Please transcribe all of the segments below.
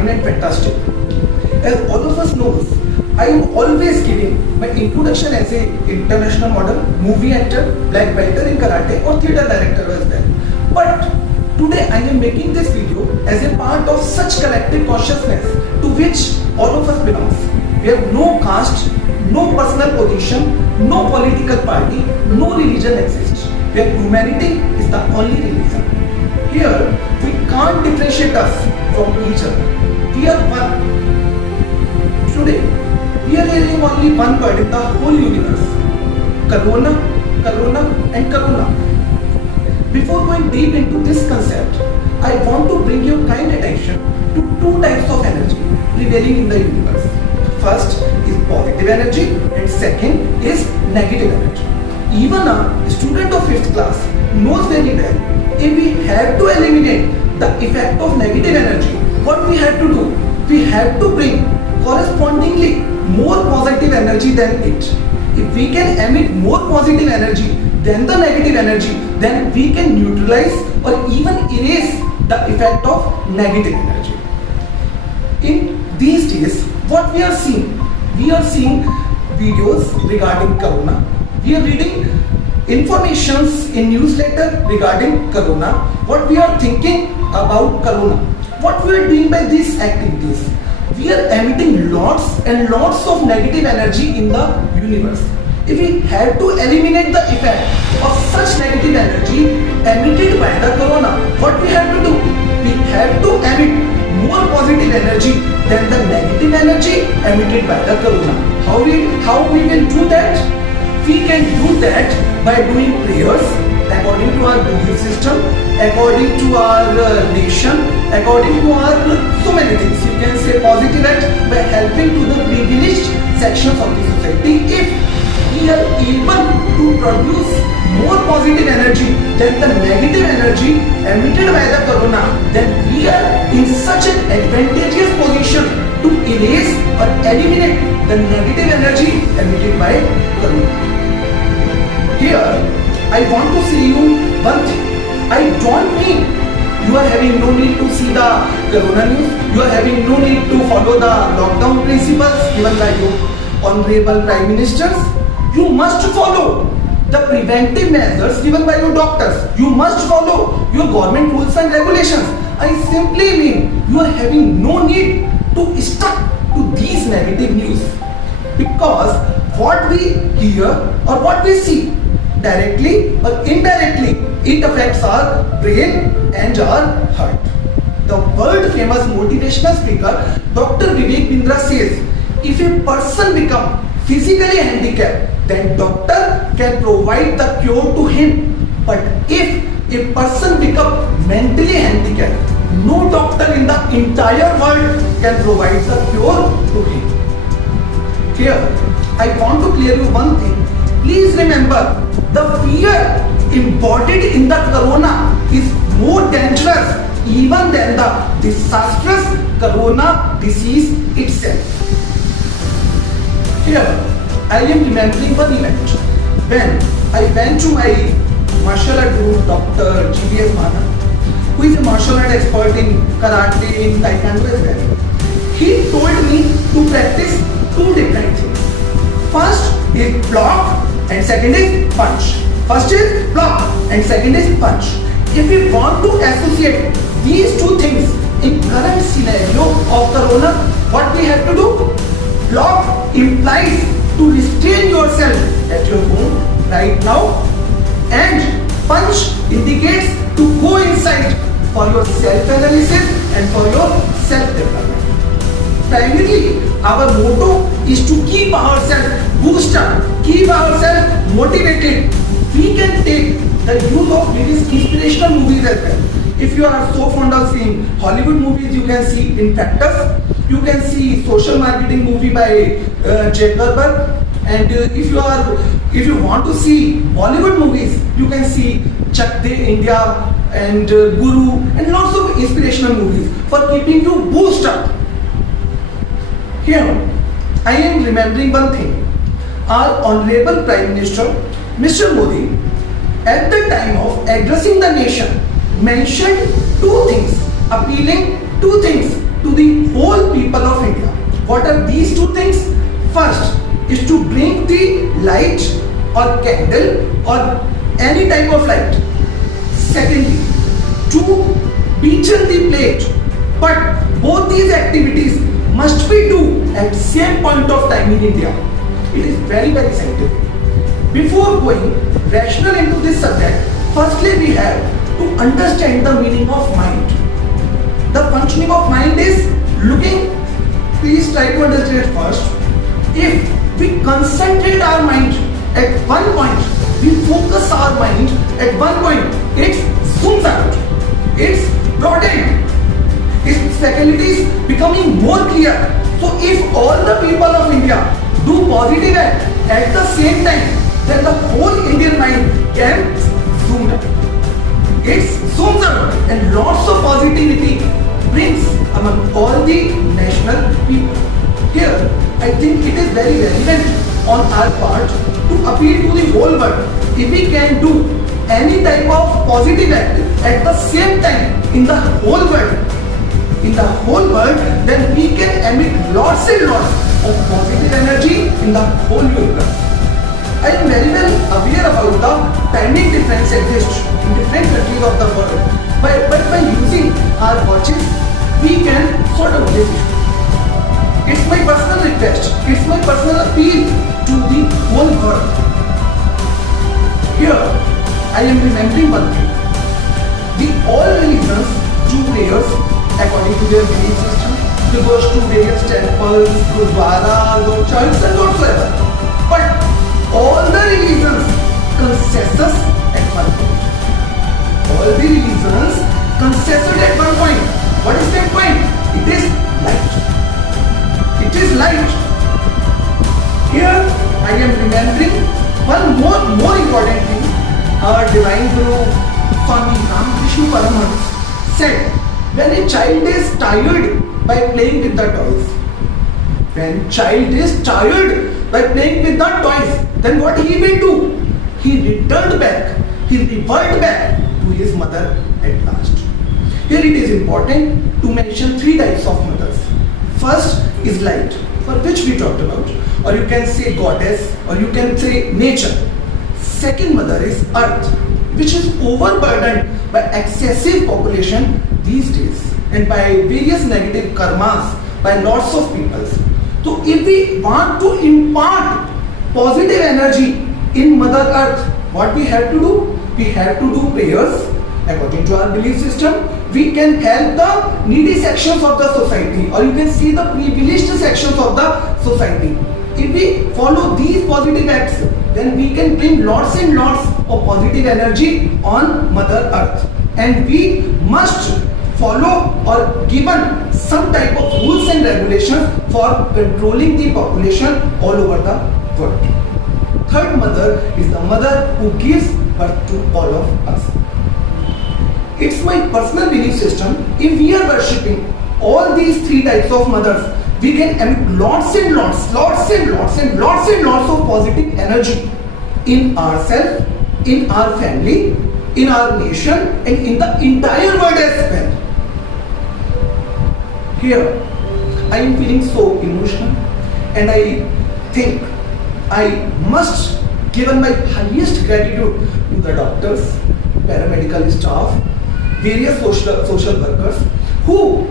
fine and fantastic. As all of us knows, I am always giving my introduction as a international model, movie actor, black belter in karate or theatre director as well. But today I am making this video as a part of such collective consciousness to which all of us belongs. We have no caste, no personal position, no political party, no religion exists. Where humanity is the only religion. Here we can't differentiate us from each other. We are one. Today we are hearing only one word in the whole universe: Corona, Corona and Corona. Before going deep into this concept, I want to bring your kind attention to two types of energy prevailing in the universe. First is positive energy and second is negative energy. Even a student of 5th class knows very well, if we have to eliminate the effect of negative energy, what we have to do? We have to bring correspondingly more positive energy than it. If we can emit more positive energy than the negative energy, then we can neutralize or even erase the effect of negative energy. In these days, what we are seeing videos regarding Corona. We are reading informations in newsletter regarding Corona. What we are thinking about Corona. What we are doing by these activities. We are emitting lots and lots of negative energy in the universe. If we have to eliminate the effect of such negative energy emitted by the Corona, what we have to do? We have to emit more positive energy than the negative energy emitted by the Corona. How we will do that? We can do that by doing prayers according to our belief system, according to our nation, according to our so many things. You can say positive act by helping to the privileged sections of the society. If we are able to produce more positive energy than the negative energy emitted by the Corona, then we are in such an advantageous position to erase or eliminate the negative energy emitted by Corona. Here, I want to say you one thing. I don't mean you are having no need to see the Corona news. You are having no need to follow the lockdown principles given by your honorable Prime Ministers. You must follow the preventive measures given by your doctors. You must follow your government rules and regulations. I simply mean you are having no need to stuck to these negative news, because what we hear or what we see, directly or indirectly, it affects our brain and our heart. The world famous motivational speaker Dr. Vivek Bindra says, if a person becomes physically handicapped, then doctor can provide the cure to him. But if a person becomes mentally handicapped, no doctor in the entire world can provide the cure to him. Here, I want to clear you one thing. Please remember, the fear embodied in the Corona is more dangerous even than the disastrous Corona disease itself. Here, I am remembering one event when I went to my martial art guru, Dr. G.V.S. Mana, who is a martial art expert in karate, in taekwondo as well. He told me to practice two different things. First is block and second is punch. First is block and second is punch. If we want to associate these two things in current scenario of Corona, what we have to do? Block implies to restrain yourself at your home right now, and punch indicates to go inside for your self-analysis and for your self-development. Primarily, our motto is to keep ourselves boosted, keep ourselves motivated. We can take the use of these inspirational movies as well. If you are so fond of seeing Hollywood movies, you can see Infectus. You can see social marketing movie by Jack Gerber. And if you want to see Bollywood movies, you can see Chak De India and Guru and lots of inspirational movies for keeping you boosted. Here, I am remembering one thing. Our Honorable Prime Minister, Mr. Modi, at the time of addressing the nation, mentioned two things, appealing two things to the whole people of India. What are these two things? First is to bring the light or candle or any type of light. Secondly, to beaten the plate. But both these activities must be do at same point of time in India. It is very scientific. Before going rational into this subject, firstly we have to understand the meaning of mind. The functioning of mind is looking. Please try to understand it first. If we concentrate our mind at one point, we focus our mind at one point, it zooms out, it's broadened, its faculties becoming more clear. So if all the people of India do positive act at the same time, then the whole Indian mind can zoom out. It zooms out and lots of positivity brings among all the national people. Here, I think it is very relevant on our part to appeal to the whole world. If we can do any type of positive act at the same time in the whole world, then we can emit lots and lots of positive energy in the whole universe. I am very well aware about the timing difference exists in different countries of the world. But by using our watches, we can sort of this issue. It's my personal request, it's my personal appeal to the whole world. Here, I am remembering one thing. The all religions do prayers according to their belief system. They go to various temples, gurdwaras, or churches and whatsoever. But all the religions consensus at one point. All the religions consensus at one point. What is that point? It is light. It is light. Here I am remembering one more important thing. Our divine Guru Swami Ramakrishna Paramahansa said, when a child is tired by playing with the toys, then what he will do? He reverted back to his mother at last. Here it is important to mention three types of mothers. First is light, for which we talked about, or you can say goddess, or you can say nature. Second mother is earth, which is overburdened by excessive population these days and by various negative karmas by lots of people. So if we want to impart positive energy in Mother Earth, what we have to do? We have to do prayers according to our belief system. We can help the needy sections of the society, or you can see the privileged sections of the society. If we follow these positive acts, then we can bring lots and lots of positive energy on Mother Earth. And we must follow or given some type of rules and regulations for controlling the population all over the world. Third mother is the mother who gives birth to all of us. It's my personal belief system. If we are worshipping all these three types of mothers, we can emit lots and lots of positive energy in ourselves, in our family, in our nation, and in the entire world as well. Here, I am feeling so emotional, and I think I must give my highest gratitude to the doctors, paramedical staff, various social workers who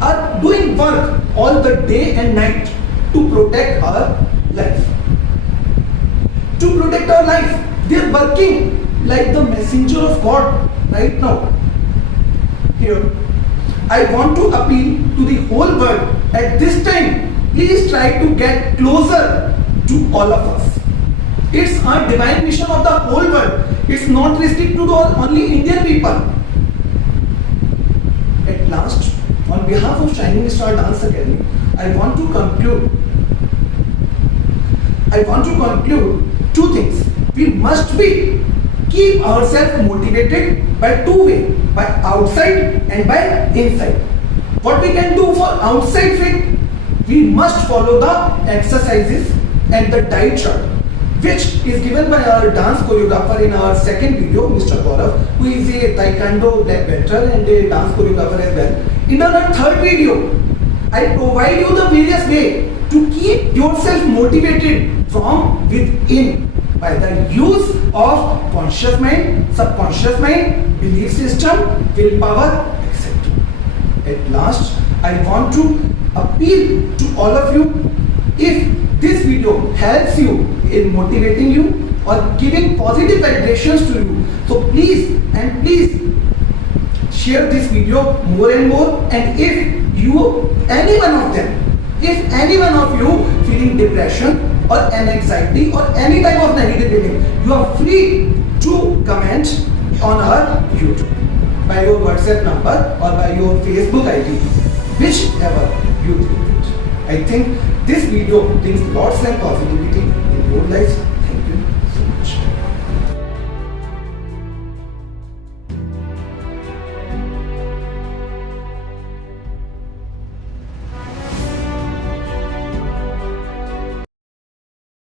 are doing work all the day and night to protect our life. To protect our life, they are working like the messenger of God right now. Here, I want to appeal to the whole world at this time. Please try to get closer to all of us. It's our divine mission of the whole world. It's not restricted to only Indian people. At last, on behalf of Shining Star Dance Academy, I want to conclude two things. We must keep ourselves motivated by two ways, by outside and by inside. What we can do for outside fit, we must follow the exercises and the diet chart, which is given by our dance choreographer in our second video, Mr. Gaurav, who is a Taekwondo black belt and a dance choreographer as well. In our third video, I provide you the various way to keep yourself motivated from within by the use of conscious mind, subconscious mind, belief system, willpower, etc. At last, I want to appeal to all of you, if this video helps you in motivating you or giving positive vibrations to you, so please and please share this video more and more. And if you, any one of them, if any one of you feeling depression or anxiety or any type of negative feeling, you are free to comment on our YouTube by your WhatsApp number or by your Facebook ID, whichever you think. I think this video brings lots of positivity in your life.